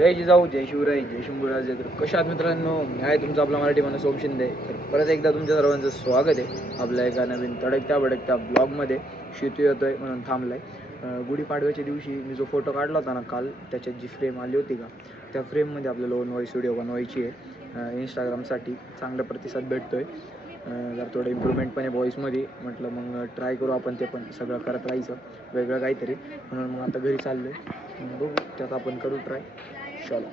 जय जिजाऊ, जय शिवराय, जय शंभूराजे. तर कशा आहात मित्रांनो? मी आहे तुमचा आपला मराठी माणूस ओम शिंदे. तर परत एकदा तुमच्या सर्वांचं स्वागत आहे आपल्या एका नवीन तडकत्या भडकत्या ब्लॉगमध्ये. शितू येतोय म्हणून थांबलाय. गुढीपाडव्याच्या दिवशी मी जो फोटो काढला होता ना काल, त्याच्यात जी फ्रेम आली होती का, त्या फ्रेममध्ये आपल्याला ओन व्हॉईस व्हिडिओ बनवायची आहे. इंस्टाग्रामसाठी चांगला प्रतिसाद भेटतोय. जर थोडं इम्प्रूव्हमेंट पण आहे व्हॉईसमध्ये. म्हटलं मग ट्राय करू आपण ते पण सगळं करत राहायचं वेगळं काहीतरी. म्हणून मग आता घरी चाललो आहे, बघू त्यात आपण करू ट्राय. चला.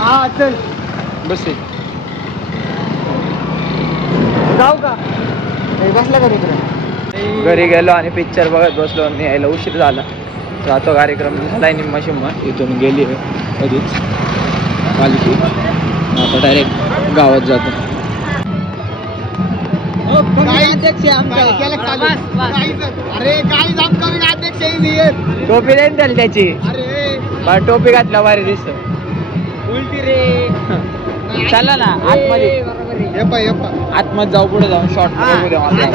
हा चल बस जाऊ का बसला का घरी गेलो आणि पिक्चर बघत बसलो आणि यायला उशीर झाला. जातो कार्यक्रम झालाय निम्मा शिम्मा. इथून गेली कधीच पालखी. आता डायरेक्ट गावात जातो. अरे काय अध्यक्ष टोपी देईन त्याला त्याची. अरे टोपी घातल्या भारी दिसत. उलटी रे चला ना आतमध्ये. आतमध्ये जाऊ, पुढे जाऊन शॉर्ट बघू द्या मला.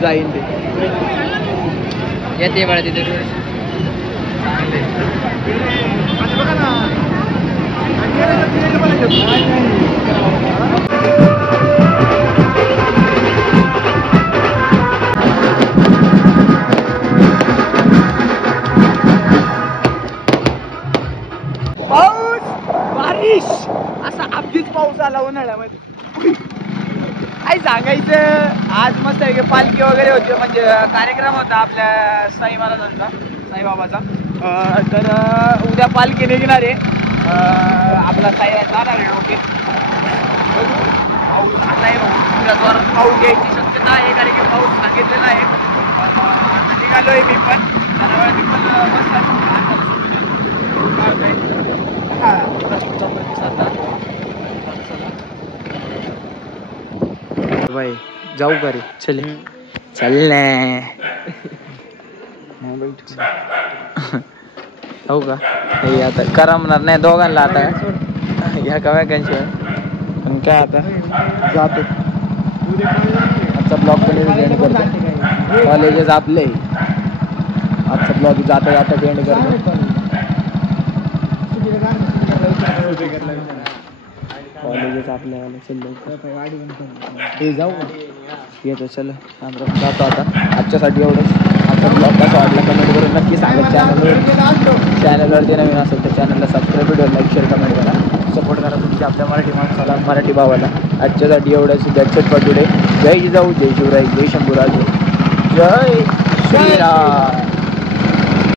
जाईन ते येते बघा तिथे. पाऊस बारिश असा अगदीच पाऊस आला उन्हाळ्यामध्ये. काय सांगायचं, आज मस्त आहे की पालखी वगैरे होती. म्हणजे कार्यक्रम होता आपल्या साई महाराजांचा, साईबाबाचा. तर उद्या पालखी निघणार आहे. आपला साईला जाणार आहे ओके. उद्या जोरात पाऊस घ्यायची शक्यता आहे, कारण की पाऊस सांगितलेला आहे. निघालोय मी पण भाई जाऊ का रे? चल चल हो का? हे आता करमणार नाही दोघांना आता ह्या कव्याकांशिवाय. पण काय आता जातो. आजचा ब्लॉग पण एंड करतो. कॉलेजेस आपले आजचा ब्लॉग जाता जाता एंड करतो. कॉलेजेस आपल्यावाले जाऊ येतो. चल जातो आता. आजच्यासाठी एवढंच. आजचा ब्लॉग कसा वाटला कमेंट करून नक्की सांगा. चॅनलवरती नवीन असेल तर चॅनलला subscribe, video like, share, comment करा. सपोर्ट करा तुमच्या आपल्या मराठी माणसाला, मराठी भावाला. आजच्यासाठी एवढंच. That's it. जय जिजाऊ, जय शिवराय, जय शंभूराजे, जय श्रीराम.